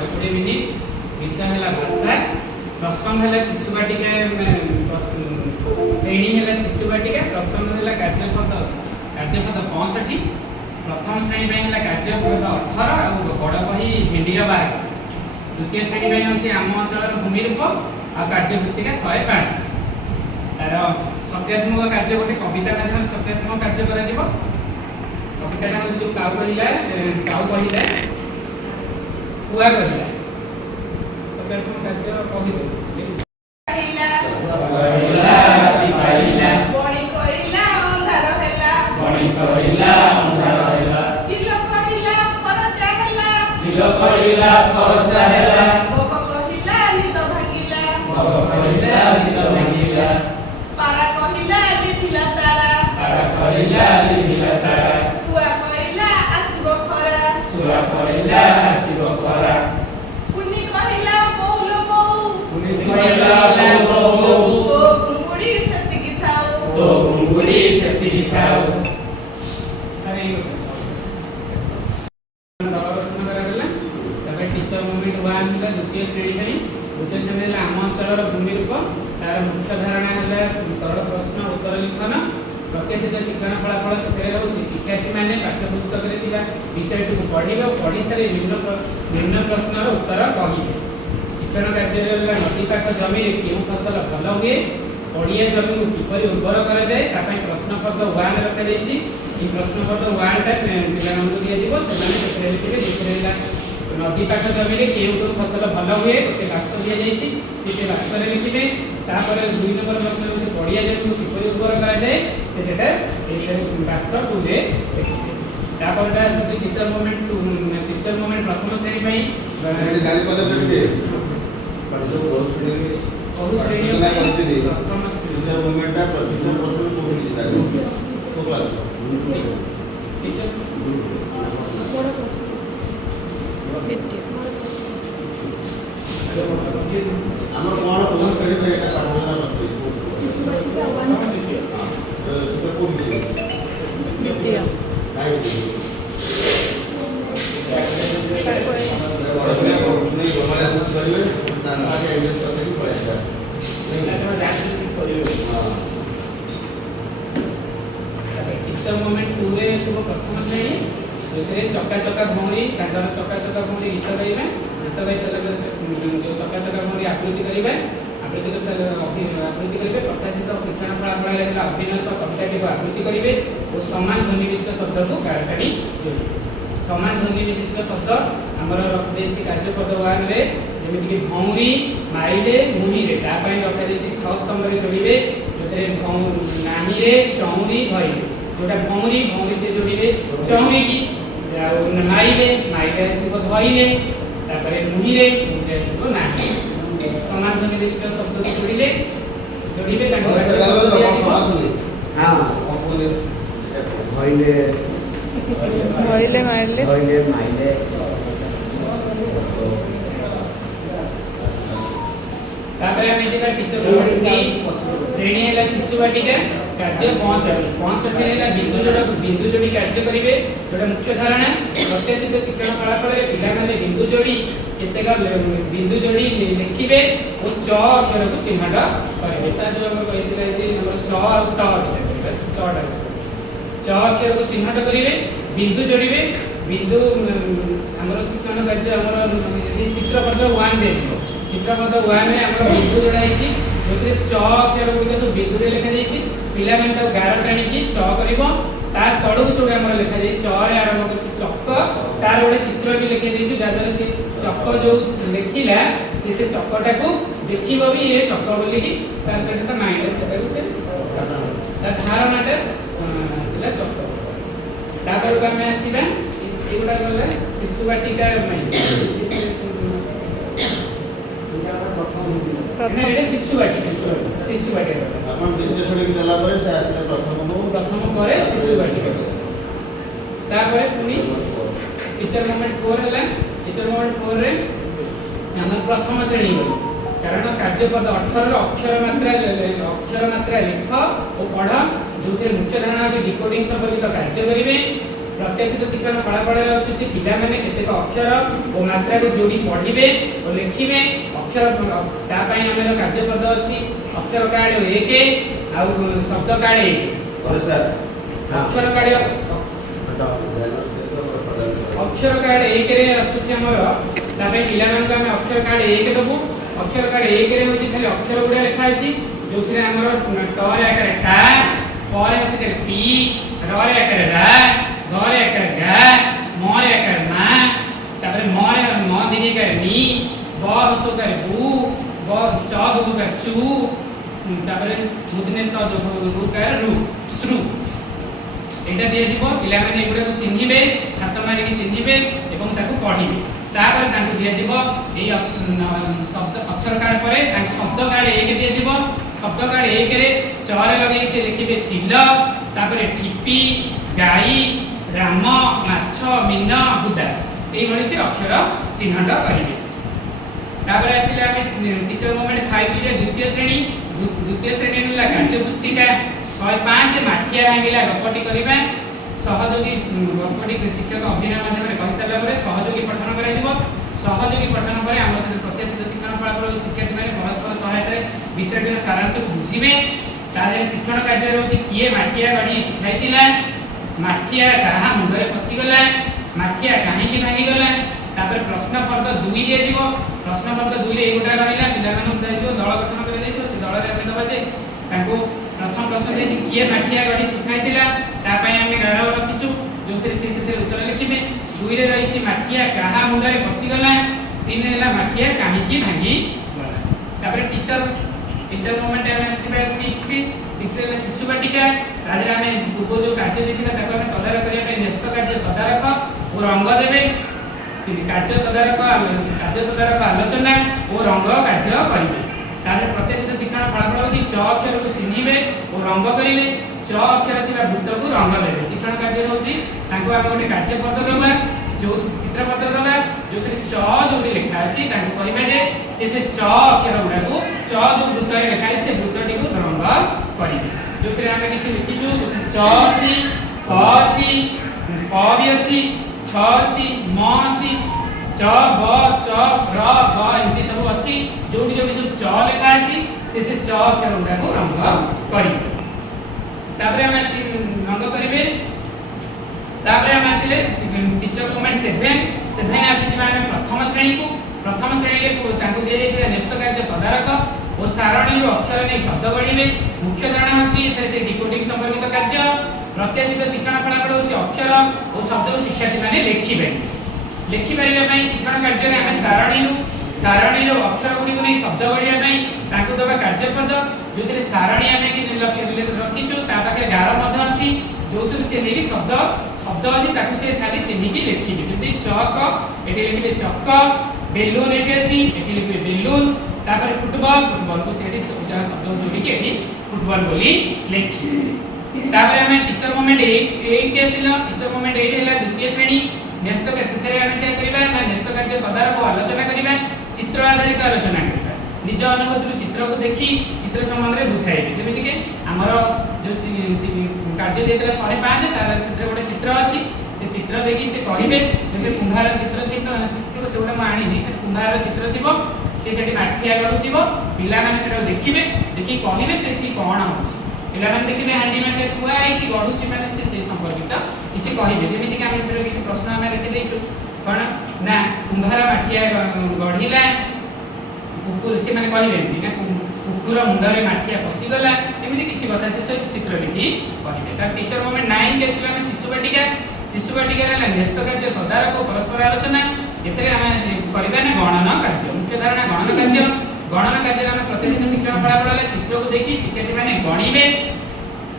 120 minute विषय है भाषा प्रसंग है शिशु बाटिका श्रेणी है शिशु बाटिका प्रसंग है कार्यपद 65 प्रथम श्रेणी है कार्यपद 18 और बड़ बही भेंडीर 12 द्वितीय श्रेणी हूँ आम अंचल भूमि रूप आ कार्य पुस्तिका 105 तार सत्यात्मक कार्य गोटे कविता माध्यम सत्यात्मक कार्य करा कविता हूँ जो काउ कहला कुआ कहला सत्यात्मक कार्य कविता द्वितीय श्रेणी आम अंचल भूमि रूप तार मुख्य धारणा है सरल प्रश्न उत्तर लिखन प्रत्याशित शिक्षण फलाफल से शिक्षार्थी मैंने पाठ्यपुस्तक विषय को पढ़े और पढ़ी सारी निम्न प्रश्नर उत्तर कहे शिक्षण कार्य नदी पाख जमी क्यों फसल भल हुए पड़िया जमी को किपर उर्वर कराए प्रश्नपत्र 1 रखा प्रश्नपत्र 1 टा पिला दिया नदी पाख जमी क्यों फसल भल हुए गोटे बाक्स दि जाए से बाक्स लिखे तापर 2 नंबर प्रश्न हूँ पड़िया जमी को किपर उर्वर कराए से बाक्स 2 रे टीचर मोमेंट प्रथम श्रेणी टीचर मोमेंट 2 रे सब प्रथम श्रेणी जो चक्का चक्का भौरी चक्का चक्का भौरी गीत गाइबे गीत गाई सारा जो चक्का चक्का भौरी आकृति करेंगे आकृति करेंगे प्रत्याशित शिक्षण फलाफल अभिनय कविता को आकृति करेंगे और समान ध्वनि विशिष्ट शब्द को काढ़ी जोड़े समान ध्वनि विशिष्ट शब्द आमर रखी कार्यपद 1 रे जमीक भौरी माइले मुहिरे रखा ख स्तंभ जोड़े जो नानी रे चौरी भई जोटा भौरी भौरी से जोड़े चौरी की माइले माइले धईले मुहिरे मुहिरे नानी समान ध्वनि विशिष्ट शब्द को जोड़े भइले माइले टीचर श्रेणी है शिशु बाटिका कार्य 65 है बिंदु जोड़ी कार्य करेंगे जोटा मुख्य धारणा प्रत्याशित शिक्षण फलाफल पे बिंदु जोड़ी केतेक बिंदु जोड़ी लिखे और च अक्षर को चिन्हट करेंगे सर जो च अक्षर को चिन्हट करेंगे बिंदु जोड़े बिंदु आमर शिक्षण कार्य चित्रपद 1 दे चित्रपद 1 में आमर बिंदु जोड़ा जो च अक्षर गुड़िक सब बिंदु लिखा जाए पिला गार टाणी च कर तड़क सब आम लिखा जाए चे आरंभ कर चक तार गोटे चित्र भी लिखे दी जहाँद्वारा सी चक जो लिखला से चकटा को देख भी ये चक बोलिकी तार माइंड से धारणाटा आसला चक तापर आम आसवा एगुड़ा गला शिशु बाटिका शिशु बाटिका अपन द्वितीय श्रेणी देला परे से आसले प्रथम परे शिशु बाटिका तापर पुनी टीचर मोमेंट 4 हला टीचर मोमेंट 4 रे हम प्रथम श्रेणी कारण कार्यपद 18 अक्षर मात्रा लिख और पढ़ जो मुख्य धारणा कि डिकोडिंग संपर्कित कार्य करेंगे प्रत्याशित शिक्षण फलाफल आसुची पिला माने केतेक अक्षर और मात्रा को जोड़ी पढ़िबे और लिखिबे अक्षर ता पई हमर कार्यपद अछि अक्षर कार्ड 1 आ शब्द कार्ड 1 और सर अक्षर कार्ड एक रे आसुची हमर ता पई पिला मान को हम अक्षर कार्ड 1 दबु अक्षर कार्ड 1 रे होची खाली अक्षर गुडा लिखा अछि जोथिरे हमर ट रे आकार टा प रे आकर पी र रे आकर रा ग रे आकर गा म रे आकर मा तापर म रे म दिखे कर मी ब हसो कर बु ब च दु कर चू तापर मुदने स दु रु कर रु श्रु एटा दिया जिवो पिला माने एगुडा को चिन्हिबे सात मारी के चिन्हिबे एवं ताको पढिबे तापर ताको दिया जिवो एई शब्द अक्षर कार्ड परे ताको शब्द कार्ड 1 दिया जिवो शब्द कार्ड 1 रे च रे लगे से लिखिबे चिल तापर ठिपी गाई राम माछ मीन बुदा एई भଳି से अक्षर चिन्हट करिवे तापर आसिले आमे टीचर मोमेंट 5 जे द्वितीय श्रेणी ला कार्य पुस्तिका 105 माठिया भांगिला गपटी करिबा सहयोगी गपटी शिक्षक अभिनय माध्यम कहि साला परे सहयोगी पठन करा जिवो सहयोगी पठन परे हमर से प्रत्याशित शिक्षण फलाफल शिक्षार्थी माने परस्पर सहायता विषयटिर सारांश बुझिबे तादरे शिक्षण कार्य रहउची किए माठिया गडी सुखाइतिला माठिया काहा मुंडरे पसी गला माठिया काहे की भांगी गला तापर प्रश्न पत्र 2 दिया जिवो प्रश्न पत्र 2 रे एगोटा रहिला पिला माने उदा जिवो दल गठन करे जाइतो से दल रे हम दबा जे ताको प्रथम प्रश्न दे किए माठिया गडी सुखाइतिला ता पई हम 11 रखिछु जोतरे से उत्तर लिखिबे 2 रे रहिछि माठिया काहा मुंडरे पसी गला 3 हैला माठिया काहे की भांगी गला तापर टीचर मोमेंट हम आसीबा 6 रे शिशु बाटिका ताजरे हम पूर्व जो कार्य देथिबा ताको हम तदारक करिया पे न्यस्त कार्य तदारक और रंग देबे कार्य तदारक आलोचना और रंग कार्य करिवे तारे प्रत्याशित शिक्षण फलाफल होची च अक्षर को चिन्हिबे और रंग करिवे च अक्षर थिबा वृत्त को रंग देबे शिक्षण कार्य होची ताको हम गोटे कार्य पत्र दबा जो चित्र पत्र दबा जोते च जोटी लिखा अछि ताको कहिबा जे से च अक्षर गुडा को च जो वृत्त रे लिखा अछि से वृत्तटी को रंग करिवे जोते हम किछि लिखिजु च अछि क अछि प भी अछि छ अछि म अछि च ब च र ग इति सब अछि जोटी जो सब च लिखा अछि से च अक्षर गुडा को रंग करिवे तापर हम रंग करिवे तापर हम आसिले टीचर मोमेंट 7 आसी जिबा हम प्रथम श्रेणी रे ताको दे जे न्यस्त कार्य तदारक और सारणी रो अक्षर नै शब्द गढिबे मुख्य धारणा होची एथरे से डिकोडिंग संपर्कित कार्य प्रत्याशित शिक्षण फलाफल होची अक्षर और शब्द को शिक्षार्थी माने लिखि परिबे पई शिक्षण कार्य रे हम सारणी रो अक्षर गुडी को नै शब्द गढिया पई ताको दबा कार्य पद जोतरे सारणी हम कि रखिछु ता पाखे गार मध्य अछि जोतरे से नै शब्द अछि ताको से खाली चिन्हि की लिखिबे जति चक एठी लिखिबे चक बेलून एठी अछि एठी लिखिबे बेलून तापर फुटबॉल को सेठी शब्द जोडी के एठी फुटबॉल बोली लिखिबे तापर हम टीचर मोमेंट 8 के आसिला टीचर मोमेंट 8 हैला द्वितीय श्रेणी न्यस्त के सेथरे हम से करिबा ना न्यस्त कार्य तदारक आलोचना करिबा चित्र आधारित आलोचना करिबा निज अनुभव चित्र को देखि चित्र संबंध रे बुझाइबे जेमिति के हमर जो कार्य देतला 105 तार चित्र गोटे चित्र अछि से चित्र देखि से कहिबे जे कुंभार चित्र चित्र से गोटे माणी नि कुंभार चित्र थिबो से सेठी माठिया गडुथिबो पिला माने सेटा देखिबे देखि कहिबे सेठी कोन होछि पिला माने देखिबे हांडी माने थुआ आइछि गडुछि माने से संपर्कित किछि कहिबे जेमिति के हम किछि प्रश्न हम रेखि देइछु कोन ना कुंभार माठिया गढिला कुकुर से माने कहिबे ना कुकुर मुंडरे माठिया पसी गला एमिति किछि कथा से चित्र लिखि कहिबे त टीचर मोमेंट 9 के सिला में शिशु बाटिका रे न्यस्त कार्य तदारक परस्पर आलोचना एथरे हम करिबा ना गणना कार्य मुख्य धारणा गणना कार्य हम प्रत्येक शिक्षण फलाफल चित्र को देखि शिक्षार्थी माने गणिबे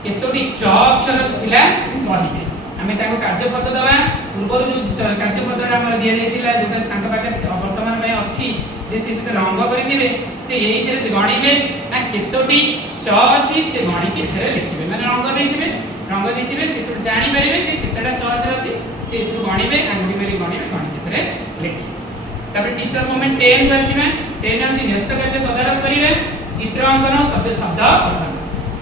केतोटी च अक्षर थिला कहिबे हमें ताको कार्यपत्र दबा पूर्व जो कार्यपत्रटा हमर दिया जायतिला जेटा तांका पाके वर्तमान में अछि जे से रंग करिदिबे से एही थरे गणिबे ना केतोटी च अछि से गणि के थरे लिखिबे माने रंग देथिबे से सब जानि परिबे जे केतटा च थरे अछि से एथु गणिबे आंगुडी मारी गणिबे गणि के थरे लिखि तबे टीचर मोमेंट 10 को आसीबे 10 अछि न्यस्त कार्य तदारक करिवे चित्र अंकन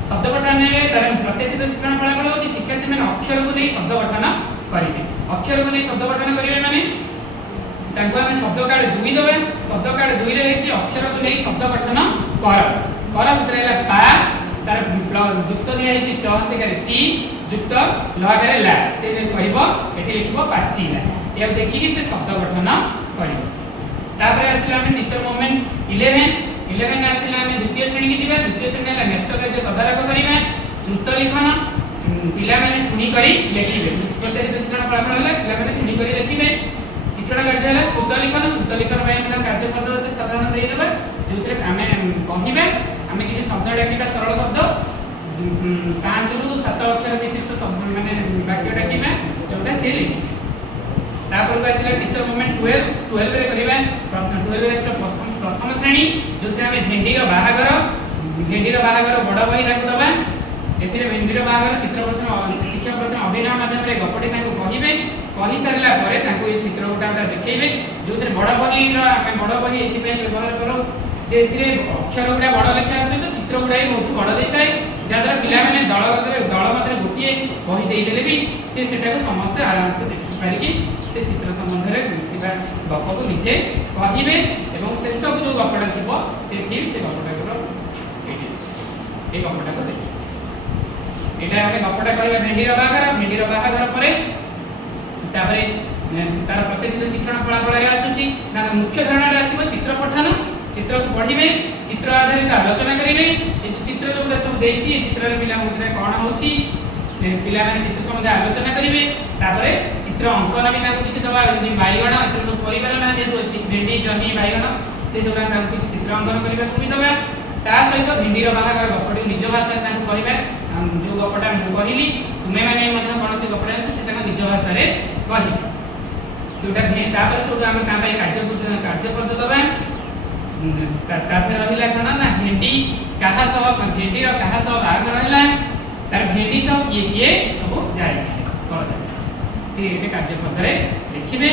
शब्द पठन में तार प्रत्याशित शिक्षण फलाफल होची शिक्षार्थी माने अक्षर को नै शब्द पठन करिवे अक्षर को नहीं शब्द गठन करिवे माने तांको हमें शब्द कार्ड 2 देबे शब्द कार्ड 2 रे हेछि अक्षर को नहीं शब्द गठन कर सूत्र है पा तार युक्त दिया हेछि च से करे सी युक्त ल करे ला से कहबो एठी लिखबो पाचिला या देखि कि से शब्द गठन करिवो तापर आसिला हम टीचर मोमेंट 11 आसिला हम द्वितीय श्रेणी की जिबा द्वितीय श्रेणी है नेक्स्ट कार्य तदारक करिवे श्रुत लिखन पिला माने सुनी करी लिखिबे प्रत्येक शिक्षण फलाफल होला पिला माने सुनी करी लिखिबे शिक्षण कार्य है श्रुत लिखन में हम कार्य पद्धति साधारण दे देबा जोथरे हमें कहिबे हमें किसी शब्द डाकिबा सरल शब्द 5 रु 7 अक्षर विशिष्ट शब्द माने वाक्य डाकिबा जोटा से लिखि तापर आसिला टीचर मोमेंट 12 रे करिबा 12 रे प्रथम श्रेणी जोथरे हमें भेंडीर बाहागर बड़ बही ताको दबा एथिरे भेंडीर बाहागर चित्र प्रथम शिक्षा प्रथम अभिनय माध्यम रे गपटी ताको कहिबे कहि सारला परे ताको ए चित्र गोटा देखैबे जोथरे बड़ बही रो हमें बड़ बही एथि पे व्यवहार करो जेथिरे अक्षर गुडा बड़ लेखा सहित चित्र गुडा भी बहुत बड़ देताय जादर पिला माने दल मध्य गोटिए बही देई देले भी से सेटा को समस्त आराम से देखि पारि कि से चित्र संबंध रे किबा गप को नीचे कहिबे एवं शेष को जो गपटा थिबो से फिर से गपटा को ए गपटा को देखि एटा हमें गपटा कहबा भेंडीर बाहागर परे तापरे तार प्रतिष्ठित शिक्षण फलाफल रे आसुची ना मुख्य धारणा रे आसीबो चित्र पठन चित्र को पढिबे चित्र आधारित आलोचना करिवे ए चित्र जो सब देछि ए चित्र रे पिला होतरे कोन होछि पिला माने चित्र संबंध आलोचना करिवे तापरे चित्र अंकन भी ताको किछि दबा यदि बाइगण एतर परिवार ना जेतु अछि भेंडी जनी बाइगण से जोरा ताको किछि चित्र अंकन करिबा को भी दबा ता सहित भेंडीर बाहागर गपटी निज भाषा ताको कहबा जो गपटा मु कहिली तुमे माने मधे कोनोसी गपटा अछि से ताको निज भाषा रे कहि जोटा तापर सब हम ता पय कार्य पद दबा ताथे रहिला कोन ना भेंडी कहा सब भेंडीर कहा सब बाहागर रहला तार भेंडी सब किए सब जाय कर जाय से कार्य पद रे लिखिबे